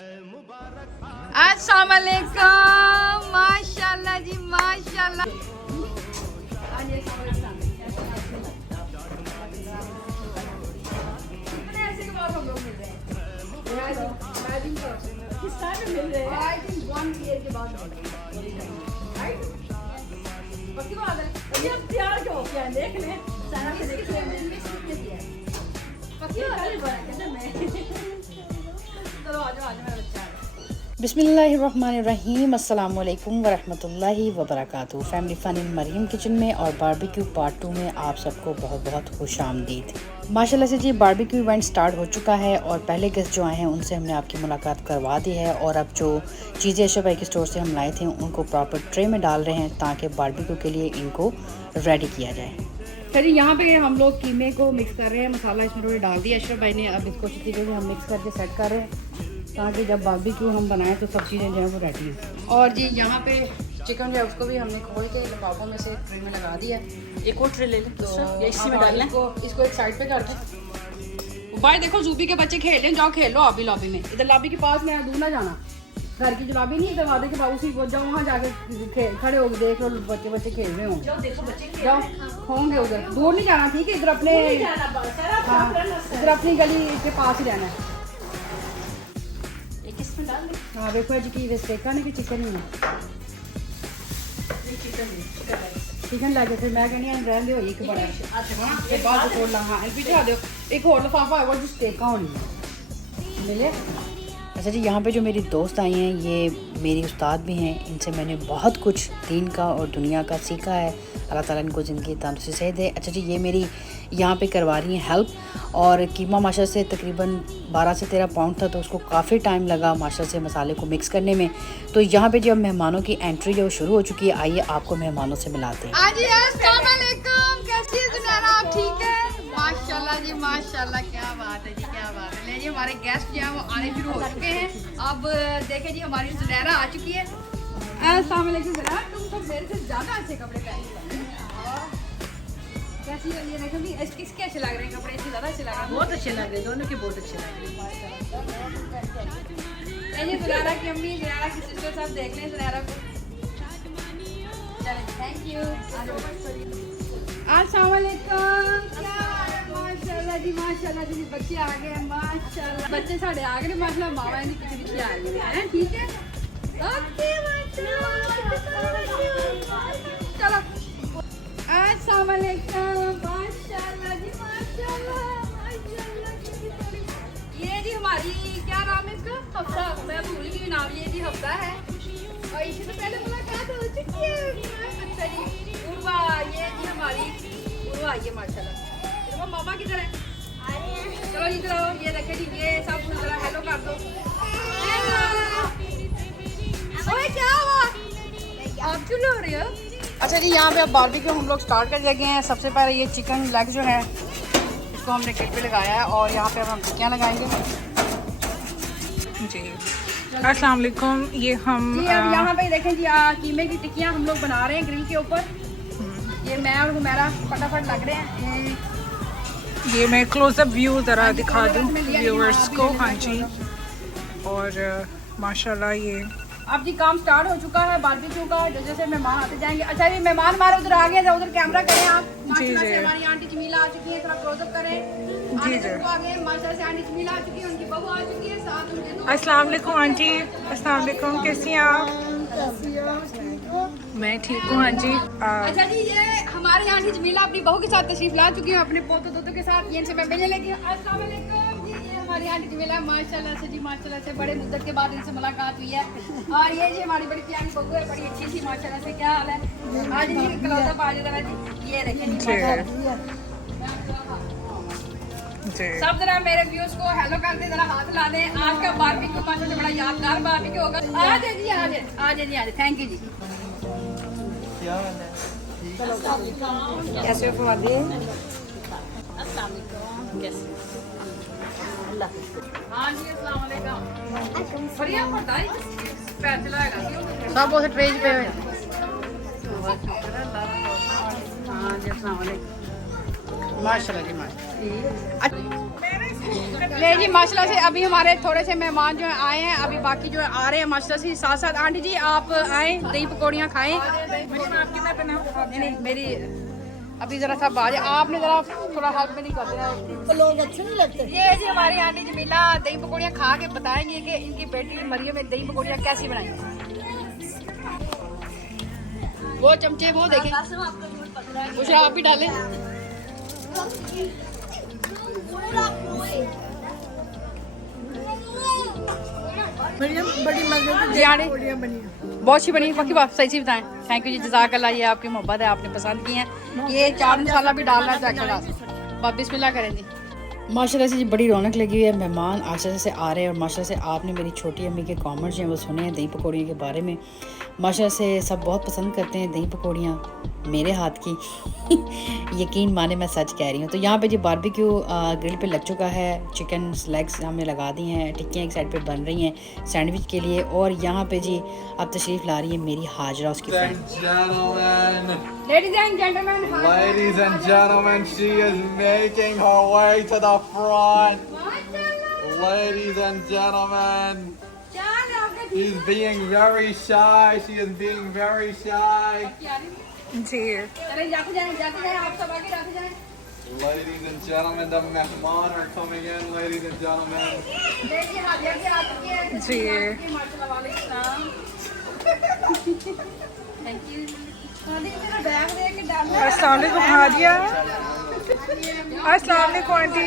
अस्सलाम वालेकुम, माशाल्लाह जी माशाल्लाह। ऐसे के बाद हम लोग मिल रहे हैं, किस टाइम में मिल रहे हैं? आई थिंक 1 ईयर के बाद राइट। पक्की बात है, ये प्यार क्यों हो गया देख ले सारा के देख ले मैंने किस लिए दिया है पक्की बात है कहते मैं चलो आ जाओ मेरा बच्चा। बिस्मिल्लाहिर्रहमानिर्रहीम, अस्सलाम वालेकुम वरहमतुल्लाहि वबरकातुहू। Family fun in Maryam kitchen में और बारबेक्यू पार्ट 2 में आप सबको बहुत बहुत खुश आमदीद। माशाल्लाह से जी बारबेक्यू इवेंट स्टार्ट हो चुका है और पहले गेस्ट जो आए हैं उनसे हमने आपकी मुलाकात करवा दी है और अब जो चीज़ें अशरफ भाई के स्टोर से हम लाए थे उनको प्रॉपर ट्रे में डाल रहे हैं ताकि बारबेक्यू के लिए इनको रेडी किया जाए। चलिए यहाँ पे हम लोग कीमे को मिक्स कर रहे हैं, मसाला इसमें थोड़ी डाल दिया अशरफ भाई ने। अब इसको अच्छी तरीके से हम मिक्स करके सेट कर रहे हैं ताकि जब बारबेक्यू हम बनाएं तो सब चीज़ें जो है वो रेडी हैं। और जी यहाँ पे चिकन जो है उसको भी हमने खोल के लिफाफों में से ट्रे में लगा दिया। एक और ट्रे ले लें तो इसी में डालना है। इसको एक साइड पे कर दें। बाहर देखो जूबी के बच्चे खेल रहे हैं, जाओ खेल लो अभी लॉबी में। इधर लॉबी के पास में दूर ना जाना, घर की जो लॉबी नहीं है दरवाजे के पास उसी को जाओ, वहाँ जाके खड़े होकर देख लो बच्चे खेल रहे होंगे। जाओ होंगे उधर, दूर नहीं जाना ठीक है। इधर अपने इधर अपनी गली के पास ही रहना है। हाँ देखो जी की वेस्टेका ने कि चिकन ही है चिकन लगे फिर मैं कहनी रहन दो एक बड़ा हां एक बात खोल ला। हां पीछे आ दो एक और लिफाफा है वो जो स्टेका होनी है मिले। अच्छा जी यहाँ पे जो मेरी दोस्त आई हैं ये मेरी उस्ताद भी हैं, इनसे मैंने बहुत कुछ दीन का और दुनिया का सीखा है। अल्लाह ताला इनको ज़िंदगी तंदुरुस्ती सेहत दे। अच्छा जी ये मेरी यहाँ पे करवा रही हैं हेल्प और कीमा माशा से तकरीबन 12 से 13 पाउंड था तो उसको काफ़ी टाइम लगा माशा से मसाले को मिक्स करने में। तो यहाँ पे जब मेहमानों की एंट्री जो शुरू हो चुकी है आइए आपको मेहमानों से मिलाते हैं। ठीक है माशाल्लाह जी माशाल्लाह, क्या बात है जी क्या बात है। ले जी हमारे गेस्ट जो हैं वो आने शुरू हो चुके हैं। अब देखें जी हमारी ज़ुनैरा आ चुकी है। अस्सलाम वालेकुम ज़ुनैरा, तुम तो मेरे से ज़्यादा अच्छे कपड़े पहने कैसी लगी है? देखो भी किसके अच्छे लग रहे हैं कपड़े? इससे ज़्यादा अच्छे लग रहे हैं, बहुत अच्छे लग रहे हैं, दोनों के बहुत अच्छे लग रहे हैं। ये ज़ुनैरा की अम्मी ज़ुनैरा की सिस्टर सब देख लें ज़ुनैरा को। चलें थैंक यू। अस्सलाम वालेकुम, माशाल्लाह जी माशाल्लाह जी बच्चे आ गए हैं माशाल्लाह। बच्चे साढ़े आ गए माशाल्लाह, मावा इनकी पीछे पीछे आ गए हैं ठीक है ओके चलो। अस्सलाम वालेकुम माशाल्लाह जी माशाल्लाह माशाल्लाह। ये जी हमारी क्या नाम है इसका? हफ्ता, मैं भूल गई नाम। ये जी हफ्ता है और इससे तो पहले मुलाकात हो चुकी है। अच्छा जी उर्वा, ये जी हमारी उर्वा ये माशाल्लाह। मामा किधर है? चलो इधर आओ, ये देखे जी ये सब जरा हेलो कर दो। ओए क्या हुआ आप क्यों लो रहे हो? अच्छा जी यहाँ पे अब बारबेक्यू हम लोग स्टार्ट कर लगे हैं। सबसे पहले ये चिकन लेग जो है इसको हमने ग्रिल पे लगाया है और यहाँ पे अब हम टिक्कियाँ लगाएंगे जी। अस्सलाम वालेकुम, ये हम जी अब यहाँ पे देखें जी कीमे की टिक्कियाँ हम लोग बना रहे हैं ग्रिल के ऊपर। ये मैं और हुमैरा फटाफट लग रहे हैं। ये मैं क्लोजअप व्यू ज़रा दिखा दूँ व्यूअर्स को। हाँ जी और माशाल्लाह ये अब जी काम स्टार्ट हो चुका है बारबेक्यू का। जैसे मेहमान आते जाएंगे। अच्छा जी मेहमान हमारे उधर आ गए, उधर कैमरा करें आप। माशाल्लाह से हमारी आंटी जमीला आ चुकी है, थोड़ा क्लोजअप करें। जी जी आगे माशाल्लाह से आंटी जमीला आ चुकी है, उनकी बहू आ चुकी है साथ उनके दो। अस्सलाम वालेकुम आंटी। अस्सलाम वालेकुम, कैसी हैं आप? मैं ठीक हूँ हाँ जी। अच्छा जी ये हमारी आंटी जमीला अपनी बहू के साथ तशरीफ ला चुकी है, अपने पोते दोतों के साथ। ये इनसे मैं मिलने लगी। अस्सलाम वालेकुम जी, ये हमारी आंटी जमीला माशाल्लाह से जी माशाल्लाह से बड़े मुद्दत के बाद इनसे मुलाकात हुई है। और ये जी हमारी बड़ी प्यारी बहू है, बड़ी अच्छी सी माशाल्लाह से। क्या हाल है? आज जी क्लोजअप आ जाता जी, ये देखिए जी सब जरा मेरे व्यूअर्स को हेलो कर दे, जरा हाथ ला दे। आज का बारबेक्यू माशाल्लाह बड़ा यादगार बारबेक्यू होगा। आ जाए जी आ जाए आ जाए जी आ जाए। थैंक यू जी। कैसे हो फवादी? हाँ जी अस्सलाम वालेकुम। बढ़िया पता है स्पेशल है सब उस ट्रेज पे हाँ जी अस्सलाम वालेकुम। माशाल्लाह जी माशाल्लाह। ले जी माशाल्लाह से अभी हमारे थोड़े से मेहमान जो है आए हैं, अभी बाकी जो है आ रहे हैं माशाल्लाह से साथ साथ। आंटी जी आप आए, दही पकौड़ियाँ खाएं। नहीं मेरी अभी ज़रा सा बाज आपने ज़रा थोड़ा हेल्प में नहीं कर दिया तो लोग अच्छे नहीं लगते। ये जी हमारी आंटी जमीला दही पकौड़ियाँ खा के बताएंगे कि इनकी बेटी मरियम में दही पकौड़ियाँ कैसी बनाई। वो चमचे वो देखें, वो शराब भी डालें। बड़ी मजेदार जी आंटी पकौड़ियाँ बनी हैं। बहुत अच्छी बनी, पक्की बात, सही चीज बताएं। थैंक यू जी, जज़ाकल्लाह। ये आपकी मोहब्बत है, आपने पसंद की है। ये चाट मसाला भी डालना है तो आप बिस्मिल्लाह करें जी। माशाल्लाह से जी बड़ी रौनक लगी हुई है, मेहमान आशा से आ रहे हैं। और माशाल्लाह से आपने मेरी छोटी अम्मी के कमेंट्स हैं वो सुने हैं दही पकौड़ियों के बारे में। माशाल्लाह से सब बहुत पसंद करते हैं दही पकौड़ियाँ मेरे हाथ की। यकीन माने मैं सच कह रही हूँ। तो यहाँ पे जी बारबेक्यू ग्रिल पे लग चुका है, चिकन लेग्स हमने लगा दी हैं, टिक्कियाँ एक साइड पे बन रही हैं सैंडविच के लिए। और यहाँ पे जी अब तशरीफ़ ला रही है मेरी हाजरा, उसकी friend. Ladies and gentlemen, Ladies and gentlemen, she is making her way to the front. Ladies and gentlemen, she's being very shy. She is being very shy. जी आप सब आगे जाते जाएं। Ladies and gentlemen, the mehman are coming in. Ladies and gentlemen. देखिए हाजिया की आ चुकी है जी माशाल्लाह, वालेकुम थैंक यू। मेरा बैग देख के डालना। अस्सलाम वालेकुम हादिया। अस्सलाम वालेकुम आंटी।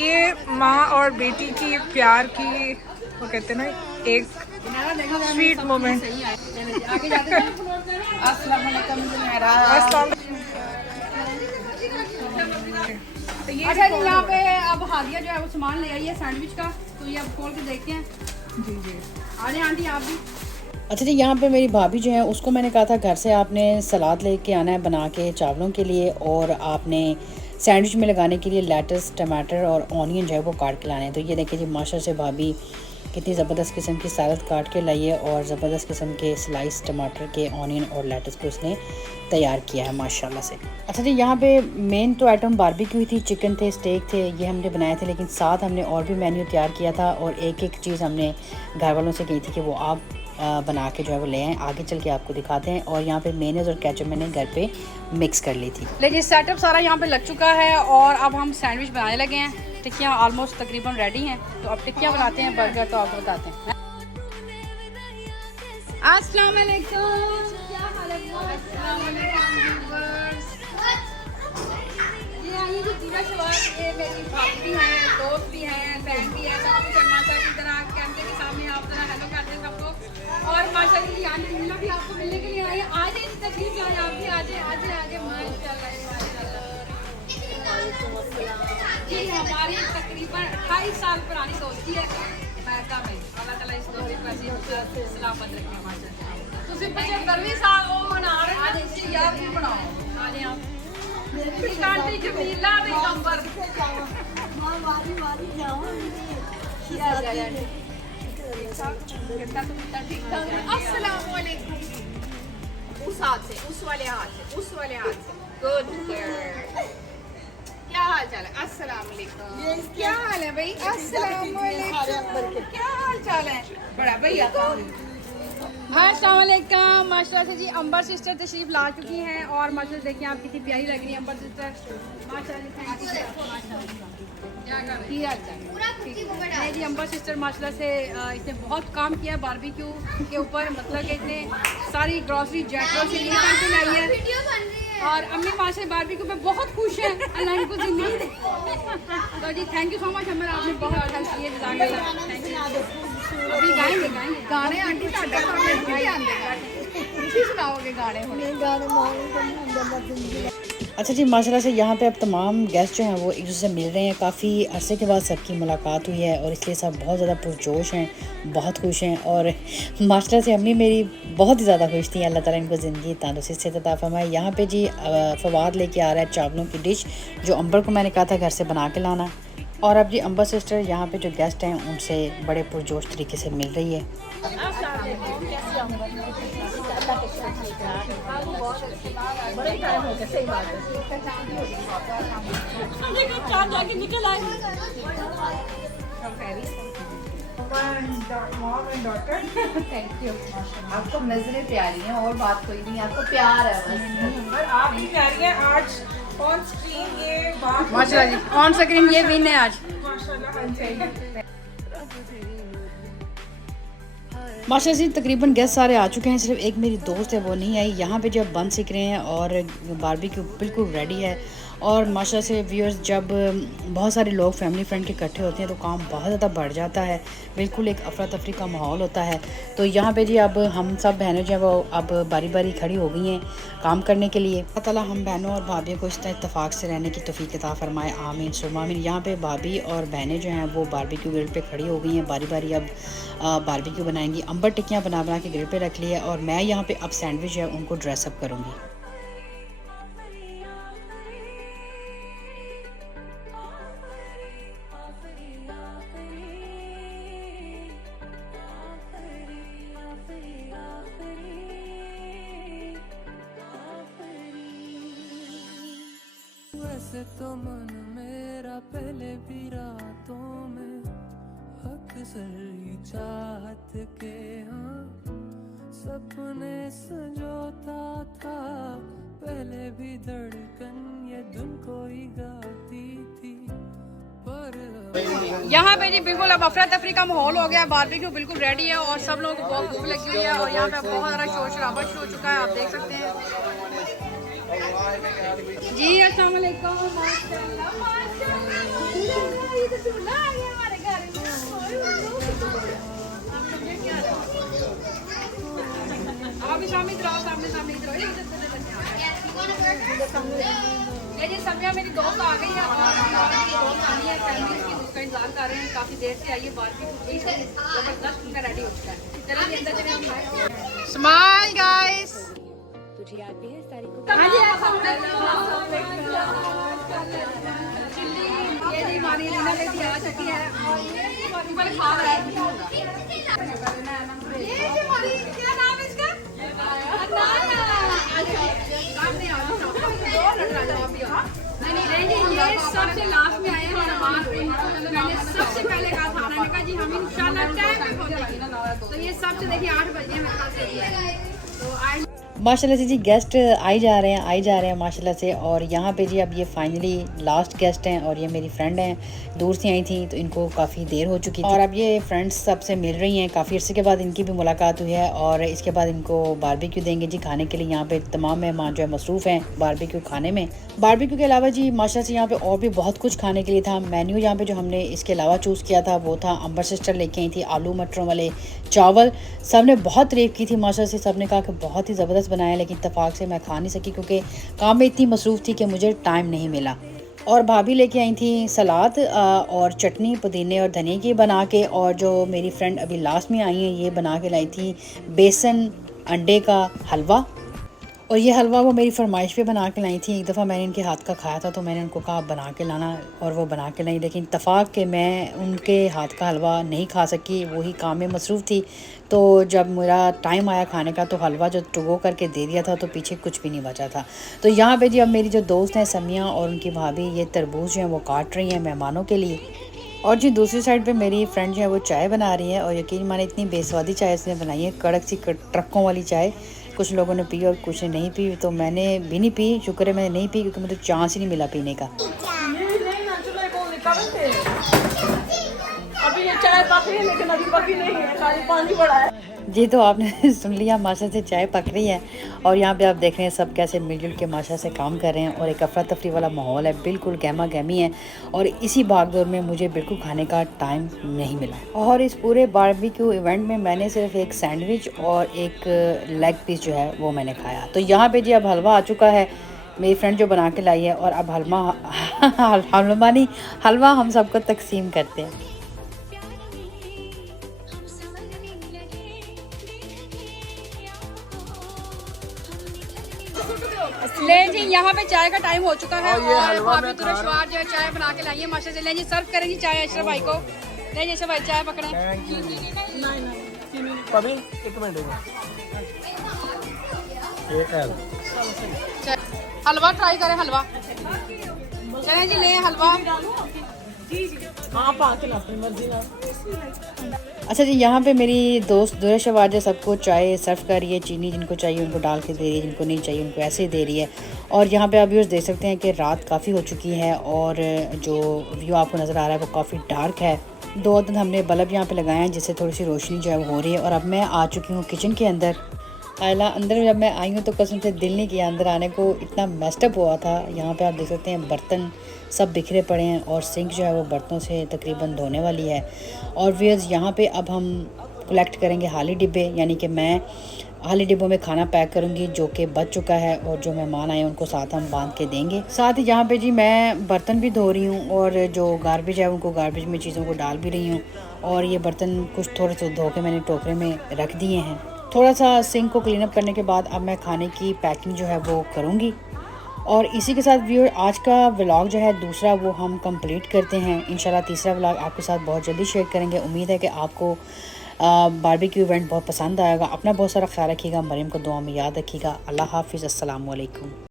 ये माँ और बेटी की प्यार की वो कहते हैं ना एक स्वीट मोमेंट। आगे जाते जाएं। अस्सलाम वालेकुम जुमेरा। अच्छा जी, यहाँ पे अब हादिया जो है वो सामान ले आई है सैंडविच का, तो ये अब खोल के देखते हैं। जी जी आ जाए आंटी आप भी। अच्छा जी, यहाँ पे मेरी भाभी जो है उसको मैंने कहा था घर से आपने सलाद लेके आना है बना के चावलों के लिए, और आपने सैंडविच में लगाने के लिए लेटस, टमाटर और ऑनियन जो है वो काट के लाने हैं। तो ये देखिए जी माशाल्लाह से भाभी कितनी ज़बरदस्त किस्म की सलाद काट के लाई है, और ज़बरदस्त किस्म के स्लाइस टमाटर के, ऑनियन और लेटस को उसने तैयार किया है माशाल्लाह से। अच्छा जी, यहाँ पे मेन तो आइटम बारबेक्यू हुई थी, चिकन थे, स्टेक थे, ये हमने बनाए थे, लेकिन साथ हमने और भी मेन्यू तैयार किया था। और एक एक चीज़ हमने घर वालों से कही थी कि वो आप बना के जो है वो ले आएँ, आगे चल के आपको दिखाते हैं। और यहाँ पे मेयोनेज़ और केचप मैंने घर पे मिक्स कर ली थी। लेकिन सेटअप सारा यहाँ पे लग चुका है और अब हम सैंडविच बनाने लगे हैं। टिक्कियाँ ऑलमोस्ट तकरीबन रेडी हैं, तो अब टिक्कियाँ बनाते हैं, बर्गर तो आपको बताते हैं। अस्सलाम वालेकुम, क्या हाल है? अस्सलाम वालेकुम व्यूअर्स। ये आई जो तीनों शवार, ये मेरी भाभी भी हैं, दोस्त भी हैं, बहन भी है, सब कुछ है माशाल्लाह की तरह। कैमरे के सामने आप जरा हेलो करते हैं सबको। और माशाल्लाह की आंटी मीना भी आपको मिलने के लिए आई है। आ जाइए, तकलीफ लाए आप भी, आ जाइए माशाल्लाह माशाल्लाह। जी हमारी तकरीबन 28 साल पुरानी दोस्ती है अमेरिका में। अल्लाह ताला इस दोस्ती को ऐसी सलामत रखे माशाल्लाह। तुसी 75 साल वो मना रहे हैं, आज इसकी याद भी बनाओ। आ जाए आप आंटी जमीला भी नंबर अस्सलाम वालेकुम। उस हाथ से, उस वाले हाथ से, उस वाले हाथ से। Good girl. क्या हाल चाल है? अस्सलाम वालेकुम। क्या हाल है भाई? अस्सलाम वालेकुम। क्या हाल चाल है? बड़ा भैया अस्सलाम वालेकुम। माशाल्लाह से जी अंबर सिस्टर तशरीफ ला चुकी हैं, और माशाल्लाह देखिए आप कितनी प्यारी लग रही है अंबर सिस्टर। माशाल्लाह थैंक यू। की हाल चाल? नहीं जी अंबर सिस्टर माशाल्लाह से इसने बहुत काम किया है बारबेक्यू के ऊपर, मतलब कि इसने सारी ग्रॉसरी जैकरो से लाई है। और अम्मी माशा बारबेक्यू पे बहुत खुश है, अल्लाह इनको जिंदगी दे। तो जी thank you so much Amar, आपने बहुत हेल्प की है, जज़ाकल्लाह। Thank you. अभी गाएंगे गाने आंटी साडा सामने नहीं आंदे, कुछ सुनाओगे गाने हुणे? अच्छा जी, माशाल्लाह से यहाँ पे अब तमाम गेस्ट जो हैं वो एक दूसरे से मिल रहे हैं। काफ़ी अरसे के बाद सबकी मुलाकात हुई है, और इसलिए सब बहुत ज़्यादा पुरजोश हैं, बहुत खुश हैं। और माशाल्लाह से अम्मी मेरी बहुत ही ज़्यादा खुश थी। अल्लाह ताला इनको ज़िंदगी तंदुरुस्ती से अता फरमाए। यहाँ पे जी फवाद लेके आ रहा है चावलों की डिश, जो अंबर को मैंने कहा था घर से बना के लाना। और अब जी अंबर सिस्टर यहाँ पे जो गेस्ट हैं उनसे बड़े पुरजोश तरीके से मिल रही है। बड़े टाइम हो गया, सही बात है। चार जाके निकल आए। आपको नजरें प्यारी हैं और बात कोई नहीं, आपको प्यार है बस। और आप भी प्यारी हैं। आज ऑन स्क्रीन ये बात माशाल्लाह जी, ऑन स्क्रीन ये विन है आज। माशाल्लाह। हाँ जी। माशाल्लाह से तकरीबन गेस्ट सारे आ चुके हैं, सिर्फ एक मेरी दोस्त है वो नहीं आई। यहाँ पे जब बन सीख रहे हैं और बारबेक्यू बिल्कुल रेडी है। और माशाल्लाह से व्यूअर्स, जब बहुत सारे लोग फैमिली फ्रेंड के इकट्ठे होते हैं तो काम बहुत ज़्यादा बढ़ जाता है, बिल्कुल एक अफरा तफरी का माहौल होता है। तो यहाँ पे जी अब हम सब बहनें जो है वो अब बारी बारी खड़ी हो गई हैं काम करने के लिए। अल्लाह ताला हम बहनों और भाभियों को इस तरह इत्तेफाक से रहने की तौफीक अता फरमाए, आमीन सुम्मा आमीन। यहाँ पे भाभी और बहनें जो हैं वो बारबेक्यू ग्रिल पे खड़ी हो गई हैं, बारी बारी अब बारबेक्यू बनाएंगी। अंबर टिक्कियाँ बना बना के ग्रिल पे रख ली है और मैं यहाँ पे अब सैंडविच है उनको ड्रेसअप करूँगी। वैसे तो मन मेरा पहले भी रातों में अक्सर ही चाहत के हाँ सपने संजोता था, पहले भी धड़कन ये धुन कोई गाती थी पर यहाँ पे जी बिल्कुल अब अफरा तफरी का माहौल हो गया, बारबेक्यू बिल्कुल रेडी है और सब लोगों को बहुत भूख लगी हुई है और यहाँ पे बहुत सारा शोर शराबा शुरू हो चुका है, आप देख सकते हैं जी। अस्सलाम वालेकुम। माशाल्लाह माशाल्लाह, ये तो दूल्हा आ गया हमारे घर में। आप भी सामने इधर आओ, सामने सामने इधर आओ। ये जी सब्जियां मेरी दोस्त आ गई है और मेरी दोस्त आई है, फैमिली की उसका इंतजार कर रहे हैं, काफी देर से आई है। बारबेक्यू जबरदस्त उनका रेडी हो चुका है। चलो जी अंदर चले हम। Smile guys. हाँ जी, ये जी हमारी लीना बेटी आ चुकी है और ये ऊपर खा रहा है। ये जी हमारी, क्या नाम है इसका? नहीं जी, ये सबसे लास्ट में आए हैं। मैंने सबसे पहले कहा था, मैंने कहा जी हम इंशाल्लाह टाइम पे पहुंचेंगे। तो ये सबसे देखिए 8 बजे मेरे ख्याल से तो आज माशाल्लाह से जी गेस्ट आई जा रहे हैं माशाल्लाह से। और यहाँ पे जी अब ये फाइनली लास्ट गेस्ट हैं और ये मेरी फ्रेंड हैं, दूर से आई थी तो इनको काफ़ी देर हो चुकी थी और अब ये फ्रेंड्स सबसे मिल रही हैं, काफ़ी अर्से के बाद इनकी भी मुलाकात हुई है। और इसके बाद इनको बारबेक्यू देंगे जी खाने के लिए। यहाँ पे तमाम मेहमान जो है मसरूफ़ हैं बारबेक्यू खाने में। बारबेक्यू के अलावा जी माशाल्लाह से यहाँ पे और भी बहुत कुछ खाने के लिए था। मेन्यू यहाँ पे जो हमने इसके अलावा चूज़ किया था वो था, अंबर सिस्टर लेके आई थी आलू मटरों वाले चावल। सब ने बहुत तारीफ़ की थी माशाल्लाह से, सब ने कहा कि बहुत ही ज़बरदस्त बनाया, लेकिन इत्तेफाक से मैं खा नहीं सकी क्योंकि काम में इतनी मसरूफ़ थी कि मुझे टाइम नहीं मिला। और भाभी लेके आई थी सलाद और चटनी पुदीने और धनिया की बना के। और जो मेरी फ्रेंड अभी लास्ट में आई हैं ये बना के लाई थी बेसन अंडे का हलवा। और ये हलवा वो मेरी फरमाइश पे बना के लाई थी। एक दफ़ा मैंने इनके हाथ का खाया था तो मैंने उनको कहा आप बना के लाना और वो बना के लाई, लेकिन इत्तेफाक के मैं उनके हाथ का हलवा नहीं खा सकी, वही काम में मसरूफ़ थी। तो जब मेरा टाइम आया खाने का तो हलवा जो टुगो करके दे दिया था तो पीछे कुछ भी नहीं बचा था। तो यहाँ पे जी अब मेरी जो दोस्त हैं समिया और उनकी भाभी ये तरबूज जो है वो काट रही हैं मेहमानों के लिए। और जी दूसरी साइड पे मेरी फ्रेंड जो है वो चाय बना रही है और यकीन माने इतनी बेस्वादी चाय इसने बनाई है, कड़क सी ट्रकों वाली चाय। कुछ लोगों ने पी और कुछ ने नहीं पी, तो मैंने भी नहीं पी, शुक्र है मैंने नहीं पी क्योंकि मुझे चांस ही नहीं मिला पीने का। अभी ये चाय पक रही है लेकिन अभी पकी नहीं है, खाली पानी पड़ा है। जी तो आपने सुन लिया, माशा से चाय पक रही है और यहाँ पे आप देख रहे हैं सब कैसे मिलजुल के माशा से काम कर रहे हैं और एक अफरा तफरी वाला माहौल है, बिल्कुल गहमा गहमी है। और इसी भागदौड़ में मुझे बिल्कुल खाने का टाइम नहीं मिला। और इस पूरे बारबेक्यू इवेंट में मैंने सिर्फ एक सैंडविच और एक लेग पीस जो है वो मैंने खाया। तो यहाँ पे जी अब हलवा आ चुका है, मेरी फ्रेंड जो बना के लाई है और अब हलवा हम सबको तकसीम करते हैं। ले जी यहाँ पे चाय का टाइम हो चुका है और भाभी तुरशवार जो है चाय बना के लाई है माशा से। ले जी सर्व करेंगी चाय अशरफ भाई को। ले जी अशरफ भाई चाय पकड़े। अभी एक मिनट AL। हलवा ट्राई करें, हलवा चलें जी, ले हलवा। अच्छा जी, यहाँ पे मेरी दोस्त दुरा शवाजा सबको चाय सर्व कर रही है। चीनी जिनको चाहिए उनको डाल के दे रही है, जिनको नहीं चाहिए उनको ऐसे ही दे रही है। और यहाँ पे आप व्यूअर्स देख सकते हैं कि रात काफ़ी हो चुकी है और जो व्यू आपको नज़र आ रहा है वो काफ़ी डार्क है। 2 दिन हमने बल्ब यहाँ पे लगाए हैं जिससे थोड़ी सी रोशनी जो है वो हो रही है। और अब मैं आ चुकी हूँ किचन के अंदर। आयला अंदर जब मैं आई हूँ तो कसम से दिल नहीं किया अंदर आने को, इतना मेस्टअप हुआ था। यहाँ पे आप देख सकते हैं बर्तन सब बिखरे पड़े हैं और सिंक जो है वो बर्तनों से तकरीबन धोने वाली है। और व्यूअर्स यहाँ पे अब हम कलेक्ट करेंगे खाली डिब्बे, यानी कि मैं खाली डिब्बों में खाना पैक करूँगी जो कि बच चुका है और जो मेहमान आए उनको साथ हम बांध के देंगे। साथ ही यहाँ पे जी मैं बर्तन भी धो रही हूँ और जो गार्बेज है उनको गार्बेज में चीज़ों को डाल भी रही हूँ। और ये बर्तन कुछ थोड़े से धो के मैंने टोकरे में रख दिए हैं। थोड़ा सा सिंक को क्लीन अप करने के बाद अब मैं खाने की पैकिंग जो है वो करूँगी। और इसी के साथ व्यूअर आज का व्लॉग जो है दूसरा वो हम कंप्लीट करते हैं। इंशाल्लाह तीसरा व्लॉग आपके साथ बहुत जल्दी शेयर करेंगे। उम्मीद है कि आपको बारबेक्यू इवेंट बहुत पसंद आएगा। अपना बहुत सारा ख्याल रखिएगा, मरीम को दुआ में याद रखिएगा। अल्लाह हाफिज़, अस्सलाम वालेकुम।